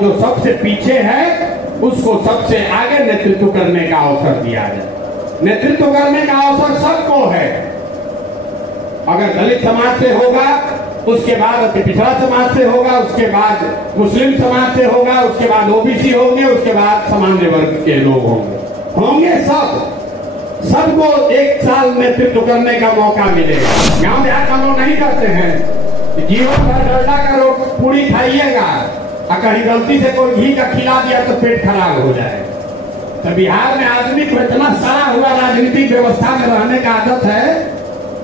जो सबसे पीछे है उसको सबसे आगे नेतृत्व करने का अवसर दिया जाए। नेतृत्व करने का अवसर सबको है। अगर दलित समाज से होगा, उसके बाद पिछड़ा समाज से होगा, उसके बाद मुस्लिम समाज से होगा, उसके बाद ओबीसी होंगे, उसके बाद सामान्य वर्ग के लोग होंगे सबको एक साल नेतृत्व करने का मौका मिलेगा। गांव देहात का लोग नहीं करते हैं, जीवन भर डंडा का रोटी पूरी खाइएगा और कहीं गलती से कोई घी का खिला दिया तो पेट खराब हो जाए। तो बिहार में आदमी को इतना सारा हुआ राजनीतिक व्यवस्था में रहने का आदत है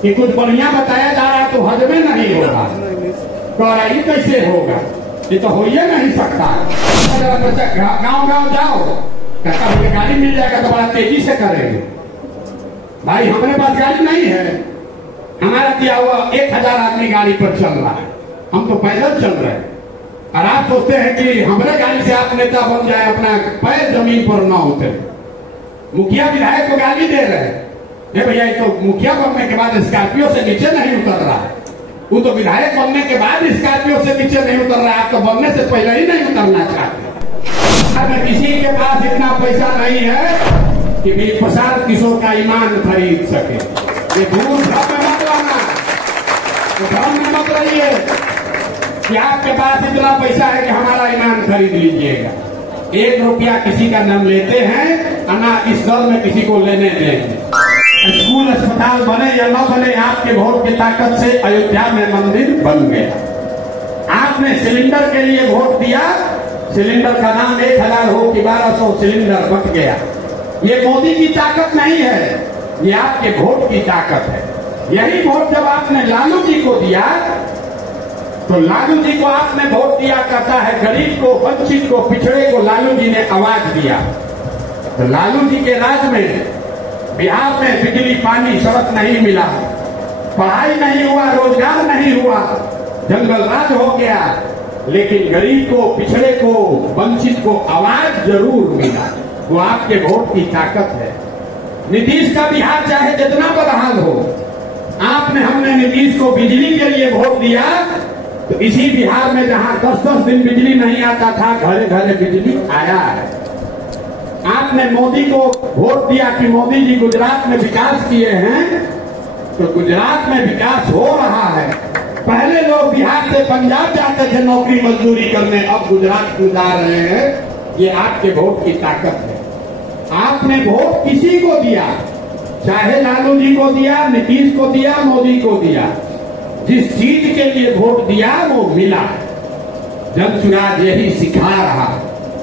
कि कुछ बढ़िया बताया जा रहा है तो हजमे नहीं होगा, तो कैसे होगा, ये तो हो ही नहीं सकता। गांव गांव जाओ, कभी गाड़ी मिल जाएगा तो बड़ा तेजी से करेंगे। भाई हमारे पास गाड़ी नहीं है, हमारा दिया हुआ 1000 आदमी गाड़ी पर चल रहा है, हम तो पैदल चल रहे हैं। और आप सोचते हैं कि हमारे गाड़ी से आप नेता बन जाए, अपना पैर जमीन पर न होते। मुखिया विधायक को गाली दे रहे हैं, भैया तो मुखिया बनने के बाद स्कॉर्पियो से नीचे नहीं उतर रहा है, वो तो विधायक बनने के बाद स्कॉर्पियो से नीचे नहीं उतर रहा है, आप तो बनने से पहले ही नहीं उतरना चाहते। किसी के पास इतना पैसा नहीं है कि प्रसाद किशोर का ईमान खरीद सके। ये दूर भ्रम में मत लाना, तो भ्रम में मत रहिए कि आपके पास इतना पैसा है कि हमारा ईमान खरीद लीजिएगा। 1 रुपया किसी का नाम लेते हैं और ना इस दल में किसी को लेने देंगे। स्कूल अस्पताल बने या न बने, आपके वोट की ताकत से अयोध्या में मंदिर बन गया। आपने सिलेंडर के लिए वोट दिया, सिलेंडर का नाम 1000 हो कि 1200 सिलेंडर बच गया। ये मोदी की ताकत नहीं है, ये आपके वोट की ताकत है। यही वोट जब आपने लालू जी को दिया तो लालू जी को आपने वोट दिया, कहता है गरीब को, वंचित को, पिछड़े को लालू जी ने आवाज दिया। तो लालू जी के राज में बिहार में बिजली, पानी, सड़क नहीं मिला, पढ़ाई नहीं हुआ, रोजगार नहीं हुआ, जंगल राज हो गया, लेकिन गरीब को, पिछड़े को, वंचित को आवाज जरूर मिला। वो आपके वोट की ताकत है। नीतीश का बिहार चाहे जितना बदहाल हो, आपने हमने नीतीश को बिजली के लिए वोट दिया, तो इसी बिहार में जहां 10-10 दिन बिजली नहीं आता था, घरे घरे बिजली आया है। आपने मोदी को वोट दिया कि मोदी जी गुजरात में विकास किए हैं, तो गुजरात में विकास हो रहा है। पहले लोग बिहार से पंजाब जाते थे नौकरी मजदूरी करने, अब गुजरात में जा रहे हैं। ये आपके वोट की ताकत है। आपने वोट किसी को दिया, चाहे लालू जी को दिया, नीतीश को दिया, मोदी को दिया, जिस चीज के लिए वोट दिया वो मिला। जनसुराज यही सिखा रहा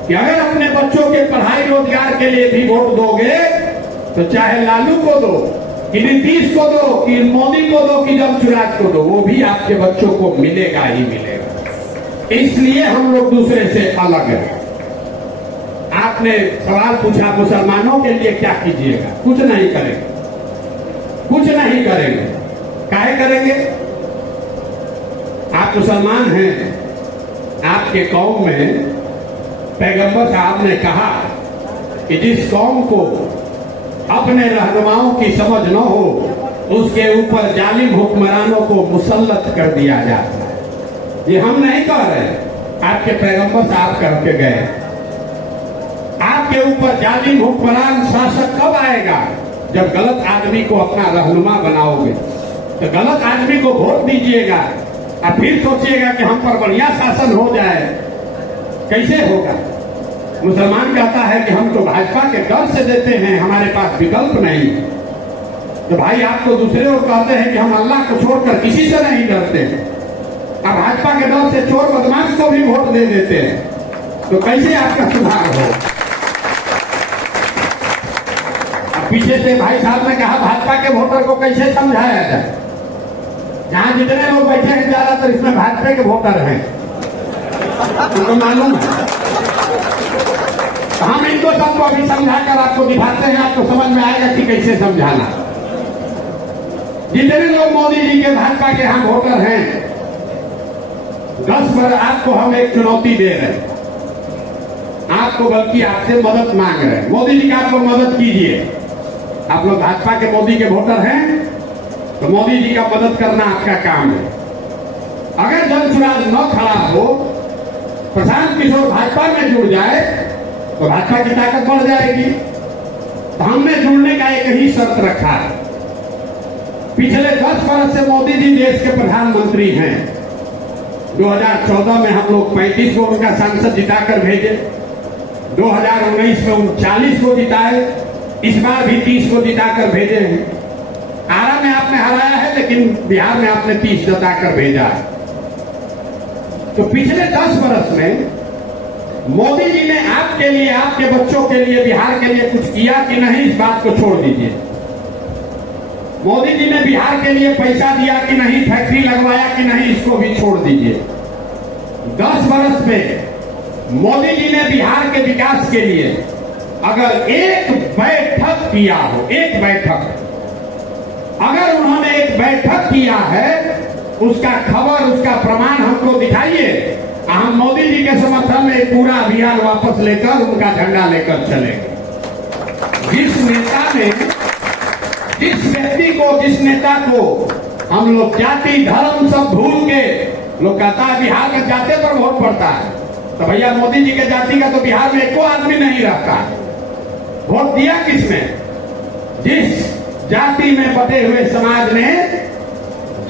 कि अगर अपने बच्चों के पढ़ाई रोजगार के लिए भी वोट दोगे तो चाहे लालू को दो कि नीतीश को दो कि मोदी को दो कि जनसुराज को दो, वो भी आपके बच्चों को मिलेगा ही मिलेगा। इसलिए हम लोग दूसरे से अलग हैं। आपने सवाल पूछा मुसलमानों के लिए क्या कीजिएगा? कुछ नहीं करेंगे, कुछ नहीं करेंगे। काहे करेंगे? आप मुसलमान हैं, आपके कौम में पैगंबर साहब ने कहा कि जिस कौम को अपने रहनुमाओं की समझ न हो, उसके ऊपर जालिम हुक्मरानों को मुसल्लत कर दिया जाता है। ये हम नहीं कह रहे, आपके पैगंबर साहब कह के गए। आपके ऊपर जालिम हुक्मरान शासक कब आएगा? जब गलत आदमी को अपना रहनुमा बनाओगे। तो गलत आदमी को वोट दीजिएगा और फिर सोचिएगा कि हम पर बढ़िया शासन हो जाए, कैसे होगा? मुसलमान कहता है कि हम तो भाजपा के डर से देते हैं, हमारे पास विकल्प नहीं। तो भाई आप तो दूसरे और कहते हैं कि हम अल्लाह को छोड़कर किसी से नहीं डरते हैं, अब भाजपा के डर से चोर बदमाश को भी वोट दे देते हैं, तो कैसे आपका सुधार हो? अब पीछे से भाई साहब ने कहा भाजपा के वोटर को कैसे समझाया जाए? जहां जितने लोग बैठे हैं ज्यादातर इसमें भाजपा के वोटर हैं, तुमको मालूम है। हम इनको सबको अभी समझाकर आपको दिखाते हैं, आपको समझ में आएगा कि कैसे समझाना। जितने लोग मोदी जी के भाजपा के यहाँ वोटर हैं, 10 बार आपको हम एक चुनौती दे रहे हैं, आपको बल्कि आपसे मदद मांग रहे हैं। मोदी जी का आप लोग मदद कीजिए। आप लोग भाजपा के मोदी के वोटर हैं तो मोदी जी का मदद करना आपका काम है। अगर जनसुराज न खड़ा हो प्रशांत किशोर भाजपा में जुड़ जाए तो भाजपा की ताकत बढ़ जाएगी। तो हमने जुड़ने का एक ही शर्त रखा है। पिछले 10 वर्ष से मोदी जी देश के प्रधानमंत्री हैं। 2014 में हम लोग 35 को उनका सांसद जिताकर भेजे, 2019 में 39 को जिताए, इस बार भी 30 को जिताकर भेजे हैं। आरा में आपने हराया है, लेकिन बिहार में आपने 30 जिताकर भेजा है। तो पिछले 10 वर्ष में मोदी जी ने आपके लिए, आपके बच्चों के लिए, बिहार के लिए कुछ किया कि नहीं, इस बात को छोड़ दीजिए। मोदी जी ने बिहार के लिए पैसा दिया कि नहीं, फैक्ट्री लगवाया कि नहीं, इसको भी छोड़ दीजिए। 10 वर्ष में मोदी जी ने बिहार के विकास के लिए अगर एक बैठक किया हो, एक बैठक, अगर उन्होंने एक बैठक किया है, उसका खबर, उसका प्रमाण हमको दिखाइए। हम मोदी जी के समर्थन में पूरा अभियान वापस लेकर उनका झंडा लेकर चलेंगे। जिस नेता ने, जिस व्यक्ति को, जिस नेता को हम लोग जाति धर्म सब भूल के, लोग कहता है बिहार में जाति पर वोट पड़ता है, तो भैया मोदी जी के जाति का तो बिहार में एको आदमी नहीं रहता। वोट दिया किसने? जिस जाति में बटे हुए समाज ने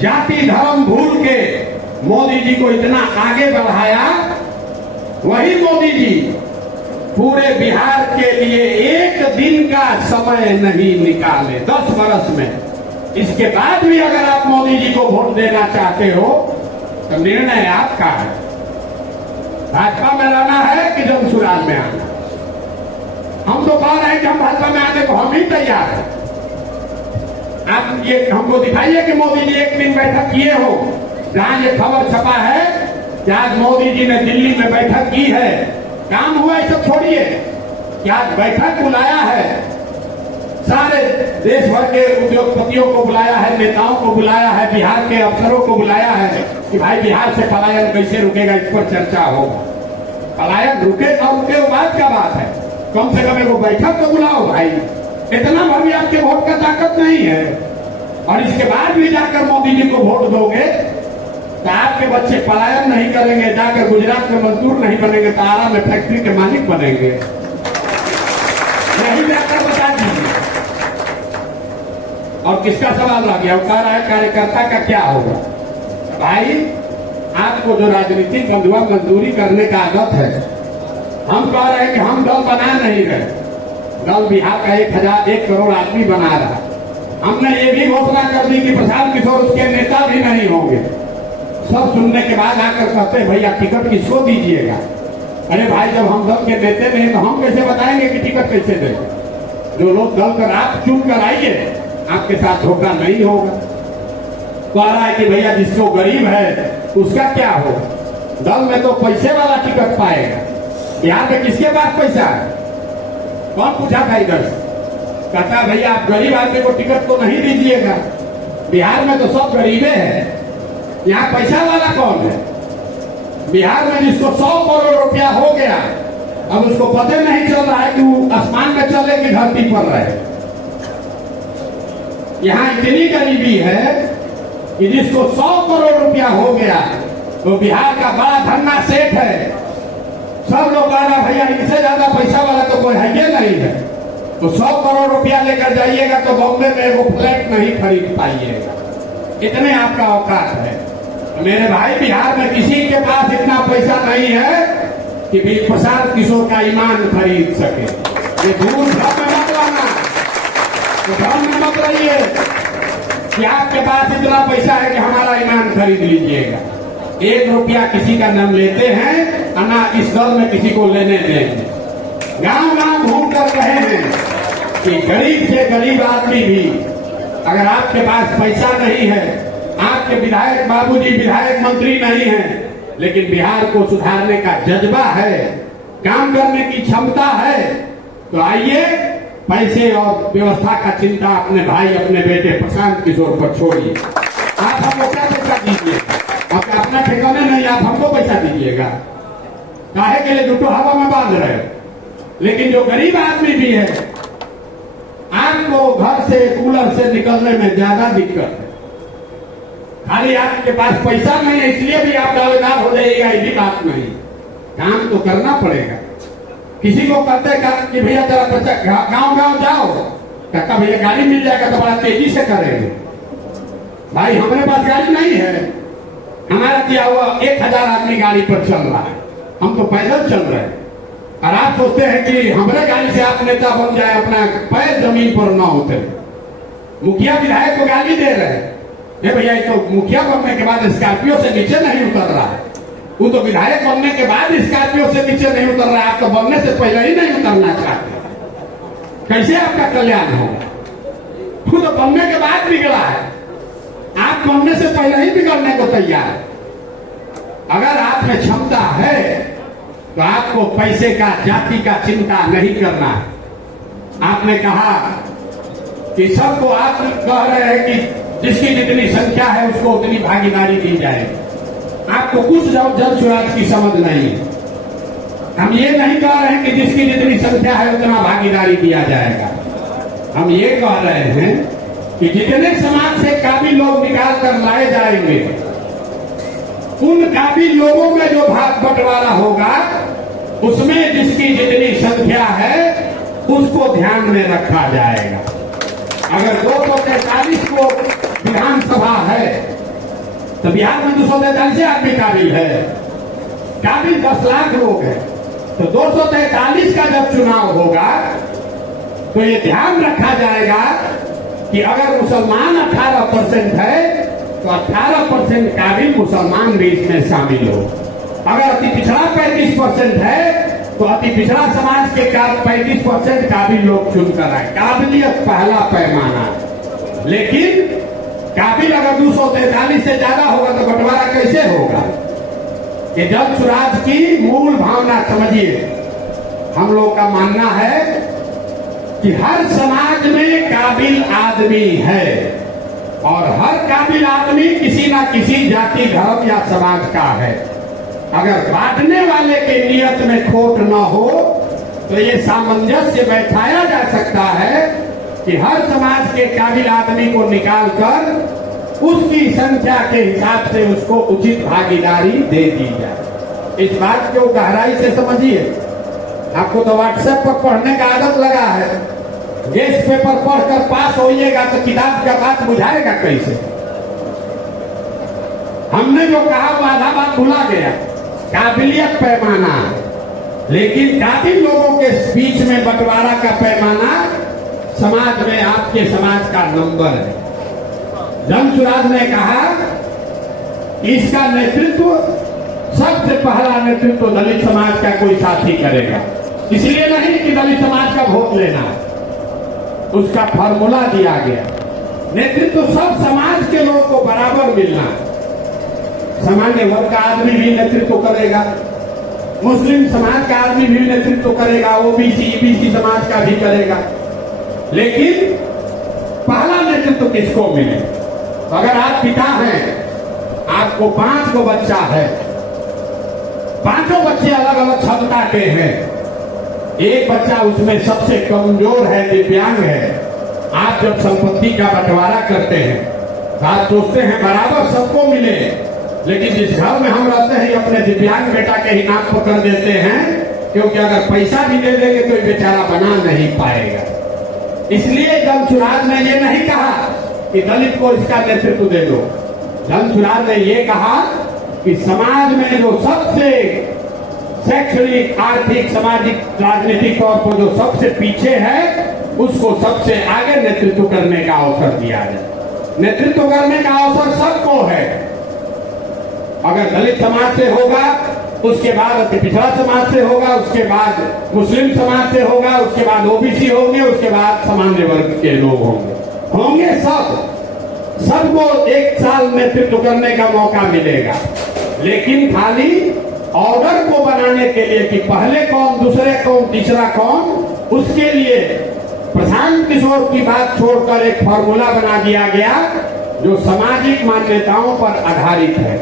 जाति धर्म भूल के मोदी जी को इतना आगे बढ़ाया, वही मोदी जी पूरे बिहार के लिए एक दिन का समय नहीं निकाले 10 वर्ष में। इसके बाद भी अगर आप मोदी जी को वोट देना चाहते हो तो निर्णय आपका है। भाजपा में रहना है कि जनसुराज में आना? हम तो कह रहे हैं कि हम भाजपा में आने को हम ही तैयार हैं। आप ये हमको दिखाइए कि मोदी जी एक दिन बैठक किए हो, जहां ये खबर छपा है कि आज मोदी जी ने दिल्ली में बैठक की है। काम हुआ ये सब छोड़िए कि आज बैठक बुलाया है, सारे देश भर के उद्योगपतियों को बुलाया है, नेताओं को बुलाया है, बिहार के अफसरों को बुलाया है कि भाई बिहार से पलायन कैसे रुकेगा, इस पर चर्चा होगा। पलायन रुके और रुके वो बात का बात है, कम से कम एगो बैठक तो बुलाओ भाई। इतना भर भी आपके वोट का ताकत नहीं है, और इसके बाद भी जाकर मोदी जी को वोट दोगे तो आपके बच्चे पलायन नहीं करेंगे, जाकर गुजरात में मजदूर नहीं बनेंगे, तो आरा में फैक्ट्री के मालिक बनेंगे। यही जाकर बता दीजिए। और किसका सवाल आ गया? वो कह रहा है कार्यकर्ता का क्या होगा? भाई आपको जो राजनीतिक बंधुआ मजदूरी करने का आदत है, हम कह रहे हैं कि हम दल बना नहीं रहे। दल बिहार का 1 करोड़ आदमी बना रहा। हमने ये भी घोषणा कर दी कि प्रशांत किशोर उसके नेता भी नहीं होंगे। सब सुनने के बाद आकर कहते हैं भैया टिकट किसको दीजिएगा? अरे भाई जब हम दल के नेता नहीं तो हम कैसे बताएंगे कि टिकट कैसे देंगे? जो लोग दल कर आप चुन कर आइए, आपके साथ धोखा नहीं होगा। कह रहा है कि भैया जिसको गरीब है उसका क्या हो? दल में तो पैसे वाला टिकट पाएगा। बिहार में किसके पास पैसा है? कौन पूछा था इधर से? कहता भैया आप गरीब आदमी को टिकट तो नहीं दीजिएगा। बिहार में तो सब गरीबे हैं, यहाँ पैसा वाला कौन है? बिहार में जिसको 100 करोड़ रुपया हो गया, अब उसको पता नहीं चल रहा है कि वो आसमान में चले कि धरती पर रहे। यहाँ इतनी गरीबी है कि जिसको 100 करोड़ रुपया हो गया तो बिहार का बड़ा धन्ना सेठ है। सब लोग कह रहा भैया इनसे ज्यादा पैसा वाला तो कोई है ये नहीं है, तो 100 करोड़ रुपया लेकर जाइएगा तो बॉम्बे में वो फ्लैट नहीं खरीद पाइएगा। इतने आपका औकात है। मेरे भाई बिहार में किसी के पास इतना पैसा नहीं है कि प्रशांत किशोर का ईमान खरीद सके। ये दूर भ्रम में मत लाना, तो भ्रम में मत रहिए कि आपके पास इतना पैसा है कि हमारा ईमान खरीद लीजिएगा। 1 रुपया किसी का नाम लेते हैं और ना इस दल में किसी को लेने देंगे। गांव गांव घूम कर कहे हैं कि गरीब से गरीब आदमी भी अगर आपके पास पैसा नहीं है, आपके विधायक बाबूजी विधायक मंत्री नहीं है, लेकिन बिहार को सुधारने का जज्बा है, काम करने की क्षमता है, तो आइए पैसे और व्यवस्था का चिंता अपने भाई अपने बेटे प्रशांत किशोर पर छोड़िए। आप हमको क्या पैसा दीजिए? आप अपना ठिकाने नहीं, आप हमको पैसा दीजिएगा। काहे के लिए जुटो हवा में बांध रहे हो? लेकिन जो गरीब आदमी भी है, आपको घर से कूलर से निकलने में ज्यादा दिक्कत है। खाली आपके पास पैसा नहीं है इसलिए भी आप दावेदार हो जाइएगा, ये भी बात नहीं। काम तो करना पड़ेगा। किसी को कहते कि भैया जरा गांव गांव जाओ, कहता भैया गाड़ी मिल जाएगा तो बड़ा तेजी से करेंगे। भाई हमारे पास गाड़ी नहीं है, हमारा दिया हुआ 1000 आदमी गाड़ी पर चल रहा है, हम तो पैदल चल रहे हैं। और आप सोचते हैं कि हमारे गाड़ी से आप नेता बन जाए, अपना पैर जमीन पर न होते। मुखिया विधायक को गाली दे रहे हैं, भैया ये तो मुखिया बनने के बाद स्कॉर्पियो से नीचे नहीं उतर रहा है, वो तो विधायक बनने के बाद स्कॉर्पियो से नीचे नहीं उतर रहा है, आप तो बनने से पहले ही नहीं उतरना चाहते। कैसे आपका कल्याण होगा? वो तो बनने के बाद बिगड़ा है, आप बनने से पहले ही बिगड़ने को तैयार है। अगर आप में क्षमता है तो आपको पैसे का, जाति का चिंता नहीं करना है। आपने कहा कि सबको आप कह रहे हैं कि जिसकी जितनी संख्या है उसको उतनी भागीदारी दी जाए। आपको कुछ जल सुराज की समझ नहीं है। हम ये नहीं कह रहे हैं कि जिसकी जितनी संख्या है उतना भागीदारी दिया जाएगा। हम ये कह रहे हैं कि जितने समाज से काबिल लोग निकाल कर लाए जाएंगे, उन काबिल लोगों में जो भाग बंटवारा होगा उसमें जिसकी जितनी संख्या है उसको ध्यान में रखा जाएगा। अगर 243 को विधानसभा है तो बिहार में 243 आदमी काबिल है, काबिल 10 लाख लोग हैं, तो 243 का जब चुनाव होगा तो ये ध्यान रखा जाएगा कि अगर मुसलमान 18% है तो 18% काबिल मुसलमान भी इसमें शामिल हो। अगर अति पिछड़ा 35% है तो अति पिछड़ा समाज के 35% काबिल लोग चुनकर आए। काबिलियत पहला पैमाना है, लेकिन काबिल अगर 243 से ज्यादा होगा तो बंटवारा कैसे होगा? ये जल सुराज की मूल भावना समझिए। हम लोग का मानना है कि हर समाज में काबिल आदमी है और हर काबिल आदमी किसी ना किसी जाति, धर्म या समाज का है। अगर बांटने वाले के नियत में खोट न हो तो ये सामंजस्य बैठाया जा सकता है कि हर समाज के काबिल आदमी को निकालकर उसकी संख्या के हिसाब से उसको उचित भागीदारी दे दी जाए। इस बात को गहराई से समझिए। आपको तो व्हाट्सएप पर पढ़ने का आदत लगा है, गेस्ट पेपर पढ़कर पास होइएगा तो किताब का बात बुझाएगा कैसे? हमने जो कहा वो आधा बात भुला गया। काबिलियत पैमाना, लेकिन काबिल लोगों के बीच में बंटवारा का पैमाना समाज में आपके समाज का नंबर है। जल सुराज ने कहा इसका नेतृत्व, सबसे पहला नेतृत्व दलित समाज का कोई साथी करेगा। इसलिए नहीं कि दलित समाज का वोट लेना है, उसका फॉर्मूला दिया गया। नेतृत्व सब समाज के लोगों को बराबर मिलना है। सामान्य वर्ग का आदमी भी नेतृत्व करेगा, मुस्लिम समाज का आदमी भी नेतृत्व करेगा, ओबीसी, ईबीसी समाज का भी करेगा, लेकिन पहला नेतृत्व किसको मिले? अगर आप पिता हैं, आपको 5 गो बच्चा है, 5 बच्चे अलग अलग क्षमता के हैं, एक बच्चा उसमें सबसे कमजोर है, दिव्यांग है। आप जब संपत्ति का बंटवारा करते हैं तो आप सोचते हैं बराबर सबको मिले, लेकिन जिस घर में हम रहते हैं अपने दिव्यांग बेटा के ही नाक पकड़ देते हैं, क्योंकि अगर पैसा भी दे देंगे तो ये बेचारा बना नहीं पाएगा। इसलिए जल सुराज ने ये नहीं कहा कि दलित को इसका नेतृत्व दे दो। जल सुराज ने ये कहा कि समाज में जो सबसे शैक्षणिक, आर्थिक, सामाजिक, राजनीतिक तौर पर जो सबसे पीछे है उसको सबसे आगे नेतृत्व करने का अवसर दिया जाए। नेतृत्व करने का अवसर सबको है। अगर दलित समाज से होगा, उसके बाद अति पिछड़ा समाज से होगा, उसके बाद मुस्लिम समाज से होगा, उसके बाद ओबीसी होंगे, उसके बाद सामान्य वर्ग के लोग होंगे सबको 1 साल नेतृत्व करने का मौका मिलेगा। लेकिन खाली ऑर्डर को बनाने के लिए कि पहले कौन, दूसरे कौन, तीसरा कौन, उसके लिए प्रशांत किशोर की बात छोड़कर एक फॉर्मूला बना दिया गया जो सामाजिक मान्यताओं पर आधारित है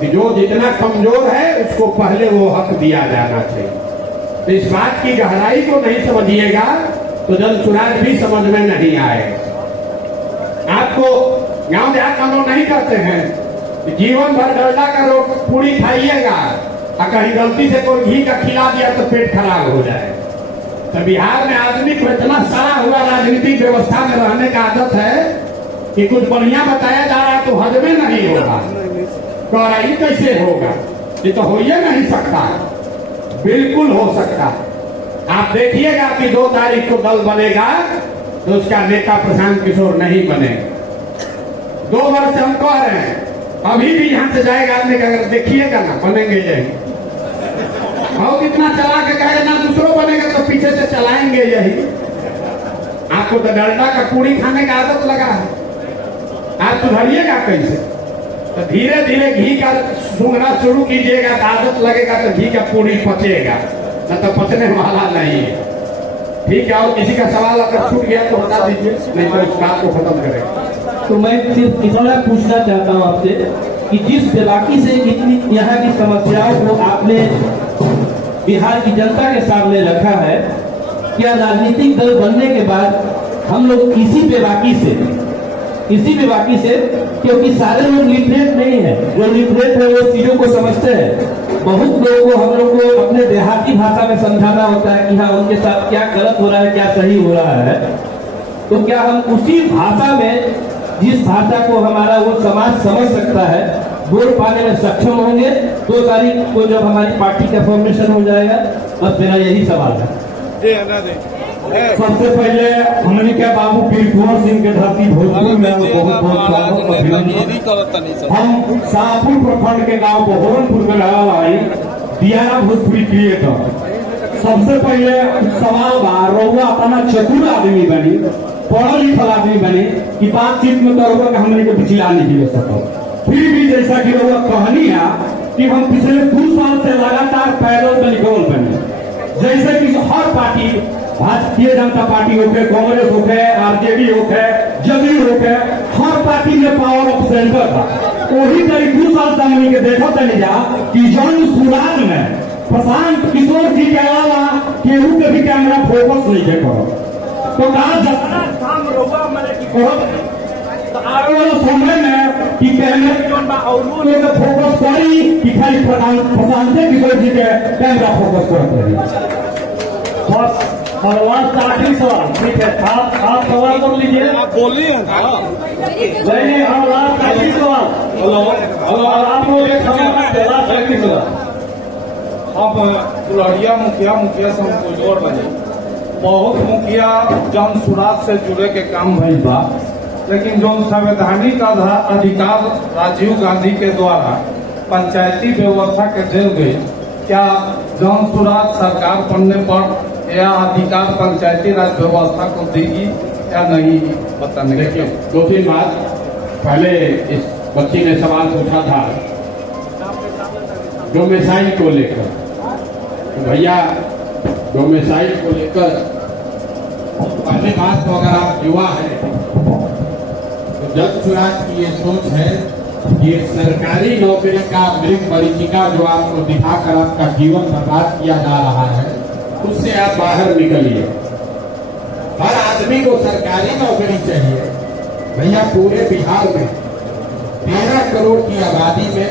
कि जो जितना कमजोर है उसको पहले वो हक दिया जाना चाहिए। तो इस बात की गहराई को नहीं समझिएगा तो जल सुराज भी समझ में नहीं आएगा। आपको गांव देहात का लोग नहीं करते हैं, जीवन भर डलडा का पूरी खाइएगा और कहीं गलती से कोई घी का खिला दिया तो पेट खराब हो जाए। तो बिहार में आदमी को इतना सारा हुआ राजनीतिक व्यवस्था में रहने का आदत है कि कुछ बढ़िया बताया जा रहा है तो हजमे नहीं होगा, तो कैसे होगा? ये तो हो ही नहीं सकता। बिल्कुल हो सकता। आप देखिएगा कि 2 तारीख को दल बनेगा तो उसका नेता प्रशांत किशोर नहीं बनेगा। 2 वर्ष से हम कह रहे हैं, अभी भी यहां से जाएगा आदमी का, अगर देखिएगा ना बनेंगे यही। और कितना चला के कहेगा ना दूसरों बनेगा तो पीछे से चलाएंगे यही। आपको तो डंडा का पूरी खाने का आदत लगा है, आप सुधरिएगा कैसे? तो धीरे धीरे घी का सूंघना शुरू कीजिएगा तो आदत लगेगा, तो घी का पूरी पचेगा, न तो पचने वाला नहीं है। ठीक है, और किसी का सवाल अगर छूट गया तो बता दीजिए, नहीं तो इस बात को खत्म करेंगे। तो मैं सिर्फ इतना पूछना चाहता हूँ आपसे कि जिस बेबाकी से इतनी यहाँ की समस्याओं को आपने बिहार की जनता के सामने रखा है, क्या राजनीतिक दल बनने के बाद हम लोग इसी बेबाकी से, क्योंकि सारे लोग लिटरेट नहीं है, जो लिटरेट है वो चीजों को समझते हैं। बहुत लोगों को हम लोग को अपने देहाती भाषा में समझाना होता है कि हाँ उनके साथ क्या गलत हो रहा है, क्या सही हो रहा है। तो क्या हम उसी भाषा में, जिस भाषा को हमारा वो समाज समझ सकता है, वोट पाने में सक्षम होंगे 2 तारीख को जब हमारी पार्टी का फॉर्मेशन हो जाएगा? बस मेरा यही सवाल है। सबसे पहले हमने क्या बाबू पीर कुंवर सिंह के धरती भोजपुर में बहुत बहुत अभिनंदन। हम शाहपुर प्रखंड के गांव बहोरनपुर में रहा है दियारा भोजपुरी क्रिएटर। सबसे पहले सवाल बा, रउआ अपना चतुर आदमी बनी, पढ़ल लिखल आदमी बनी कि बातचीत में तो रउआ हमने के बिचला नहीं ले सको। फिर भी जैसा कि रउआ कहनी है कि हम पिछले 2 साल से लगातार पैदल निकल बने, जैसे कि हर पार्टी, भारतीय जनता पार्टी होके, कांग्रेस होके, आरजेडी होके, जदयू होके, हर पार्टी में पावर ऑफ सेंटर था। वही करीब 2 साल से हमने के देखा तनी जा कि जन सुराग में प्रशांत किशोर जी के अलावा केहू के भी कैमरा फोकस नहीं के करो। तो कहा जतना काम रोगा मैंने की करो आगे वाला समय में कि कैमरा और फोकस करी कि खाली प्रशांत किशोर जी के कैमरा फोकस करते रही। बस सवाल आखिरी सवाल, ठीक है, आप सवाल कर लीजिए। आप बोल रही हूँ नहीं, आप आखिरी सवाल। हेलो, आप लोग एक सवाल। अब दुल्हड़िया मुखिया से हमको जोड़ बने, बहुत मुखिया जन सुराग से जुड़े के काम भइल बा, लेकिन जो संवैधानिक अधिकार राजीव गांधी के द्वारा पंचायती व्यवस्था के दिल गई, क्या जन सुराग सरकार बनने पर यह अधिकार पंचायती राज व्यवस्था को देगी या नहीं, बताने। देखिए 2-3 बात। पहले इस बच्ची ने सवाल पूछा था डोमिसाइल को लेकर, तो भैया डोमिसाइल को लेकर पहली बात तो अगर आप युवा हैं तो जन सुराग की ये सोच है, ये सरकारी नौकरी का मृग मरीचिका जो आपको दिखाकर आपका जीवन बर्बाद किया जा रहा है, उससे आप बाहर निकलिए। हर आदमी को सरकारी नौकरी चाहिए। भैया पूरे बिहार में 13 करोड़ की आबादी में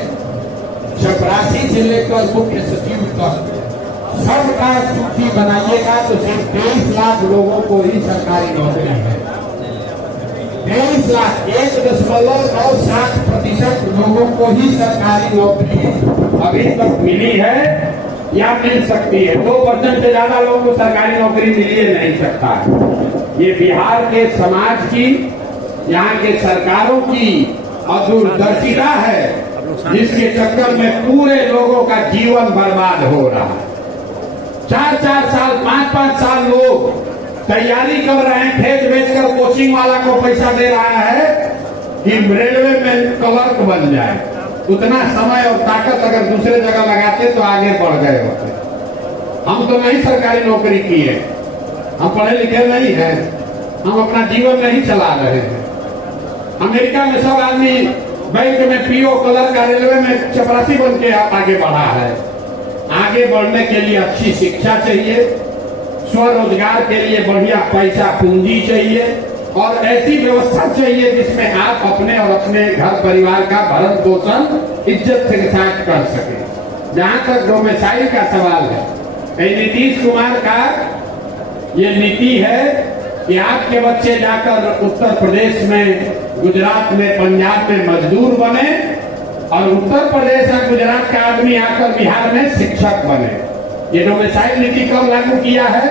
चपरासी से लेकर मुख्य सचिव तक सबका सूची बनाइएगा तो सिर्फ 23 लाख लोगों को ही सरकारी नौकरी है। 23 लाख 1.97% लोगों को ही सरकारी नौकरी अभी तक मिली है या मिल सकती है। 2% से ज्यादा लोगों को सरकारी नौकरी मिल ही नहीं सकता है। ये बिहार के समाज की, यहाँ के सरकारों की अदूरदर्शिता है, जिसके चक्कर में पूरे लोगों का जीवन बर्बाद हो रहा है। 4-4 साल 5-5 साल लोग तैयारी कर रहे हैं, खेत बेचकर कोचिंग वाला को पैसा दे रहा है कि रेलवे में क्लर्क बन जाए। उतना समय और ताकत अगर दूसरे जगह लगाते तो आगे बढ़ गए होते। हम तो नहीं सरकारी नौकरी की है, हम पढ़े लिखे नहीं हैं, हम अपना जीवन नहीं चला रहे हैं। अमेरिका में सब आदमी बैंक में पीओ, क्लर्क, रेलवे में चपरासी बन के आगे बढ़ा है। आगे बढ़ने के लिए अच्छी शिक्षा चाहिए, स्वरोजगार के लिए बढ़िया पैसा पूंजी चाहिए और ऐसी व्यवस्था चाहिए जिसमें आप अपने और अपने घर परिवार का भरण पोषण इज्जत के साथ कर सके। जहां तक डोमिसाइल का सवाल है, नीतीश कुमार का ये नीति है कि आपके बच्चे जाकर उत्तर प्रदेश में, गुजरात में, पंजाब में मजदूर बने और उत्तर प्रदेश और गुजरात का आदमी आकर बिहार में शिक्षक बने। ये डोमिसाइल नीति कब लागू किया है?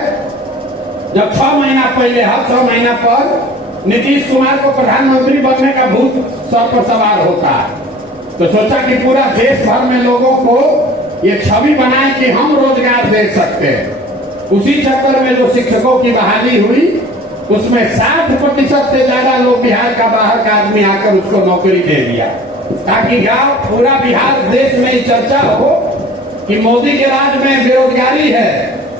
जब 6 महीना पहले, हर 6 महीना पर नीतीश कुमार को प्रधानमंत्री बनने का भूत सर पर सवार होता है, तो सोचा कि पूरा देश भर में लोगों को ये छवि बनाए कि हम रोजगार दे सकते हैं। उसी चक्कर में जो शिक्षकों की बहाली हुई, उसमें 60% से ज्यादा लोग बिहार का, बाहर का आदमी आकर उसको नौकरी दे दिया, ताकि गांव, पूरा बिहार, देश में चर्चा हो कि मोदी के राज में बेरोजगारी है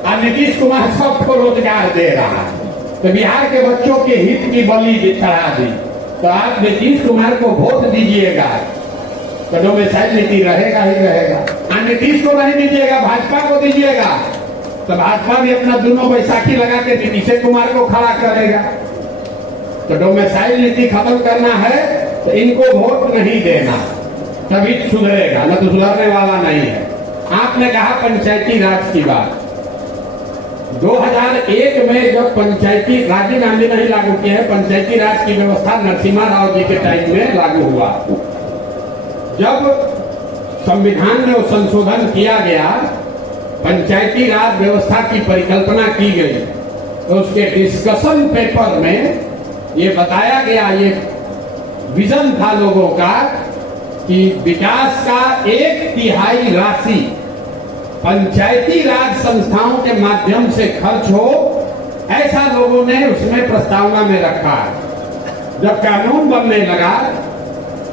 और नीतीश कुमार सबको रोजगार दे रहा है। तो बिहार के बच्चों के हित की बलि चढ़ा दी। तो आप नीतीश कुमार को वोट दीजिएगा तो डोमिसाइल नीति रहेगा ही रहेगा। और नीतीश को नहीं दीजिएगा, भाजपा को दीजिएगा, तो भाजपा भी अपना दोनों बैसाखी लगा के नीतीश कुमार को खड़ा करेगा। तो डोमिसाइल नीति खत्म करना है तो इनको वोट नहीं देना, तभी सुधरेगा, न तो सुधरने वाला नहीं है। आपने कहा पंचायती राज की बात। 2001 में जब पंचायती, राजीव गांधी ने लागू किया है पंचायती राज की व्यवस्था, नरसिम्हा राव जी के टाइम में लागू हुआ। जब संविधान में वो संशोधन किया गया, पंचायती राज व्यवस्था की परिकल्पना की गई, तो उसके डिस्कशन पेपर में ये बताया गया, ये विजन था लोगों का कि विकास का 1/3 राशि पंचायती राज संस्थाओं के माध्यम से खर्च हो, ऐसा लोगों ने उसमें प्रस्तावना में रखा। जब कानून बनने लगा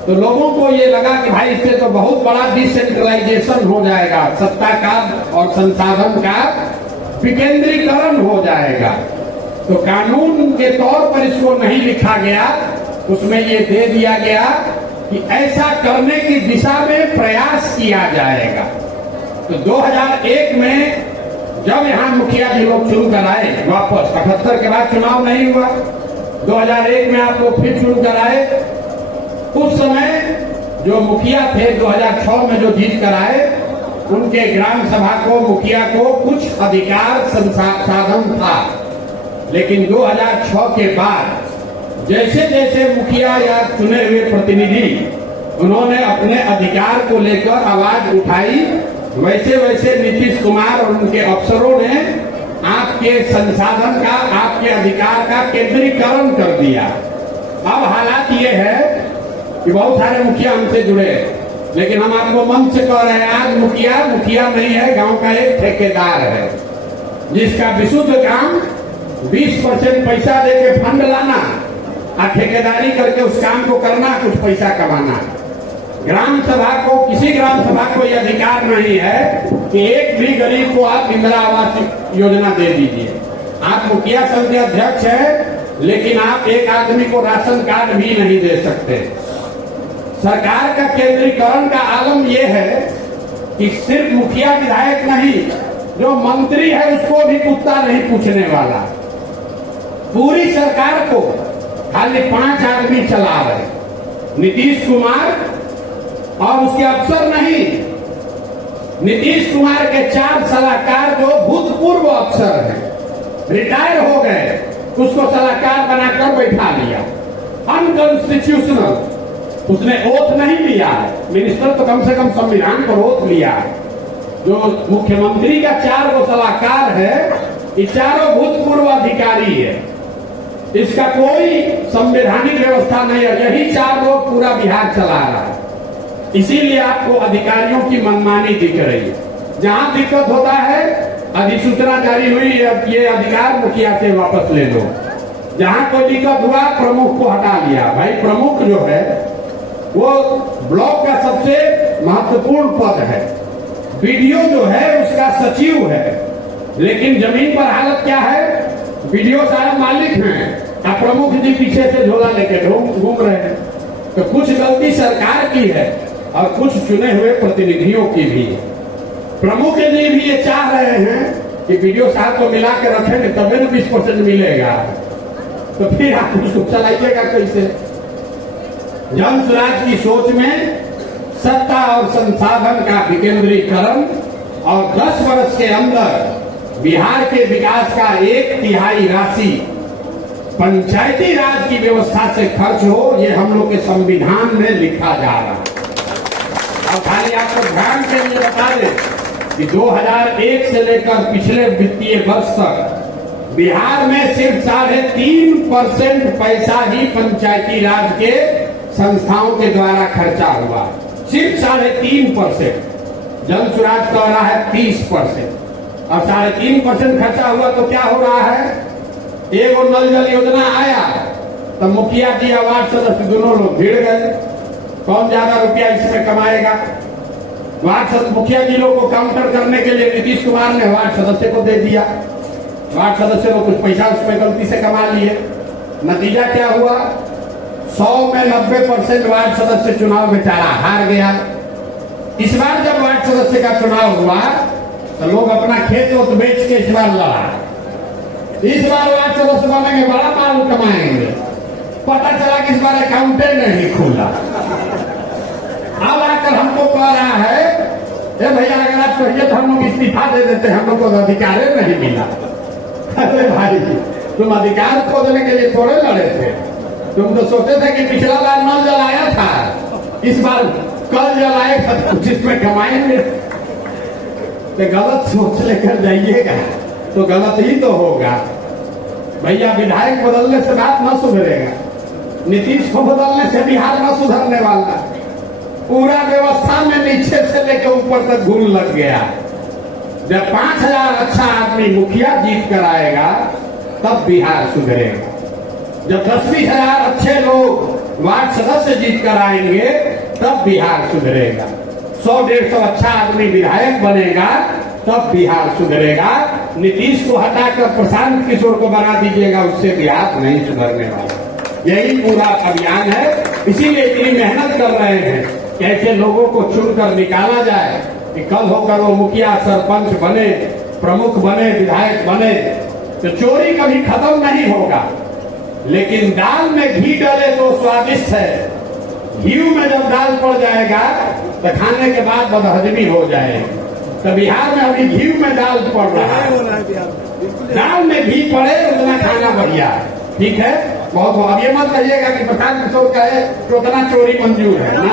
तो लोगों को ये लगा कि भाई इससे तो बहुत बड़ा डिसेंट्रलाइजेशन हो जाएगा, सत्ता का और संसाधन का विकेंद्रीकरण हो जाएगा। तो कानून के तौर पर इसको नहीं लिखा गया, उसमें ये दे दिया गया कि ऐसा करने की दिशा में प्रयास किया जाएगा। तो 2001 में जब यहाँ मुखिया जी लोग चुन कर आए वापस, 78 के बाद चुनाव नहीं हुआ, 2001 में आप लोग फिर चुन कर आए। उस समय जो मुखिया थे 2006 में जो जीत कर आए, उनके ग्राम सभा को, मुखिया को कुछ अधिकार संसाधन था, लेकिन 2006 के बाद जैसे जैसे मुखिया या चुने हुए प्रतिनिधि उन्होंने अपने अधिकार को लेकर आवाज उठाई, वैसे वैसे नीतीश कुमार और उनके अफसरों ने आपके संसाधन का, आपके अधिकार का केंद्रीकरण कर दिया। अब हालात ये है कि बहुत सारे मुखिया हमसे जुड़े, लेकिन हम आपको मन से कह रहे हैं, आज मुखिया नहीं है, गांव का एक ठेकेदार है, जिसका विशुद्ध काम 20% पैसा देके फंड लाना और ठेकेदारी करके उस काम को करना, कुछ पैसा कमाना। ग्राम सभा को, किसी ग्राम सभा को यह अधिकार नहीं है कि एक भी गरीब को आप इंदिरा आवास योजना दे दीजिए। आप मुखिया संघ के अध्यक्ष हैं, लेकिन आप एक आदमी को राशन कार्ड भी नहीं दे सकते। सरकार का केंद्रीकरण का आलम यह है कि सिर्फ मुखिया विधायक नहीं, जो मंत्री है उसको भी कुत्ता नहीं पूछने वाला। पूरी सरकार को खाली 5 आदमी चला रहे, नीतीश कुमार और उसके अफसर नहीं, नीतीश कुमार के 4 सलाहकार जो भूतपूर्व अफसर हैं, रिटायर हो गए, उसको सलाहकार बनाकर बैठा लिया। अनकॉन्स्टिट्यूशनल, उसने ओथ नहीं लिया। मिनिस्टर तो कम से कम संविधान पर ओथ लिया। जो मुख्यमंत्री का 4 वो सलाहकार है, ये चारों भूतपूर्व अधिकारी है, इसका कोई संवैधानिक व्यवस्था नहीं है। यही 4 लोग पूरा बिहार चला रहा है। इसीलिए आपको अधिकारियों की मनमानी दिख रही है। जहां दिक्कत होता है, अधिसूचना जारी हुई, ये अधिकार मुखिया से वापस ले लो। जहां कोई दिक्कत हुआ, प्रमुख को हटा लिया। भाई प्रमुख जो है वो ब्लॉक का सबसे महत्वपूर्ण पद है, बीडीओ जो है उसका सचिव है, लेकिन जमीन पर हालत क्या है? बीडीओ साहब मालिक हैं और प्रमुख जी पीछे से झोला लेके घूम रहे हैं। तो कुछ गलती सरकार की है और कुछ चुने हुए प्रतिनिधियों की भी है। प्रमुख जी भी ये चाह रहे हैं कि बीडीओ साहब को मिला के रखेंगे तभी न 20% मिलेगा, तो फिर आप उसको चलाइएगा कैसे? जन स्वराज की सोच में सत्ता और संसाधन का विकेंद्रीकरण और 10 वर्ष के अंदर बिहार के विकास का 1/3 राशि पंचायती राज की व्यवस्था से खर्च हो, ये हम लोग के संविधान में लिखा जा रहा है। और खाली आपको ध्यान के लिए बता दें कि 2001 से लेकर पिछले वित्तीय वर्ष तक बिहार में सिर्फ 3.5% पैसा ही पंचायती राज के संस्थाओं के द्वारा खर्चा हुआ, सिर्फ 3.5%। जन स्वराज कह रहा है 30%, और 3.5% खर्चा हुआ तो क्या हो रहा है? एक और नल जल योजना आया तो मुखिया जी और वार्ड सदस्य दोनों लोग भिड़ गए, कौन ज्यादा रुपया इसमें कमाएगा। वार्ड सदस्य मुखिया जी लोग को काउंटर करने के लिए नीतीश कुमार ने वार्ड सदस्य को दे दिया, वार्ड सदस्य को कुछ पैसा उसमें गलती से कमा लिए। नतीजा क्या हुआ? 100 में 90% वार्ड सदस्य चुनाव बेचारा हार गया। इस बार जब वार्ड सदस्य का चुनाव हुआ तो लोग अपना खेत वोत बेच के इस बार लड़ा, इस बार वार्ड सदस्य बनेंगे, बड़ा माल कमाएंगे। पता चला कि इस बार अकाउंटे नहीं खुला। अब आकर हमको कह रहा है भैया अगर आप कहिए तो हम लोग इस्तीफा दे देते, हम लोग को अधिकार नहीं मिला। अरे भाई तुम अधिकार खोजने के लिए थोड़े लड़े थे, तुम तो सोचे थे कि पिछला बार नल जलाया था, इस बार कल जलाएगा तो कुछ इसमें कमाएंगे। तो गलत सोच लेकर जाइएगा तो गलत ही तो होगा। भैया विधायक बदलने से बात न सुधरेगा, नीतीश को बदलने से बिहार न सुधरने वाला। पूरा व्यवस्था में नीचे से लेकर ऊपर तक घूम लग गया। जब 5000 अच्छा आदमी मुखिया जीत कर आएगा तब बिहार सुधरेगा। जब 10-20 हजार अच्छे लोग वार्ड सदस्य जीत कर आएंगे तब बिहार सुधरेगा। 100-150 अच्छा आदमी विधायक बनेगा तब बिहार सुधरेगा। नीतीश को हटाकर प्रशांत किशोर को बना दीजिएगा, उससे बिहार नहीं सुधरने वाला। यही पूरा अभियान है, इसीलिए इतनी मेहनत कर रहे हैं कि ऐसे लोगों को चुनकर निकाला जाए कि कल होकर वो मुखिया सरपंच बने, प्रमुख बने, विधायक बने। तो चोरी कभी खत्म नहीं होगा, लेकिन दाल में घी डाले तो स्वादिष्ट है, घी में जब दाल पड़ जाएगा तो खाने के बाद बदहजमी हो जाएगी। तो बिहार में अभी घी में दाल पड़ रहा है, दाल में घी पड़े उतना खाना बढ़िया है। ठीक है, बहुत। अब ये मत कहिएगा कि प्रशांत किशोर कहे तो उतना चोरी मंजूर है ना,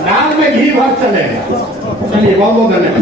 दाल में घी भर चलेगा। चलिए बहुत बहुत धन्यवाद।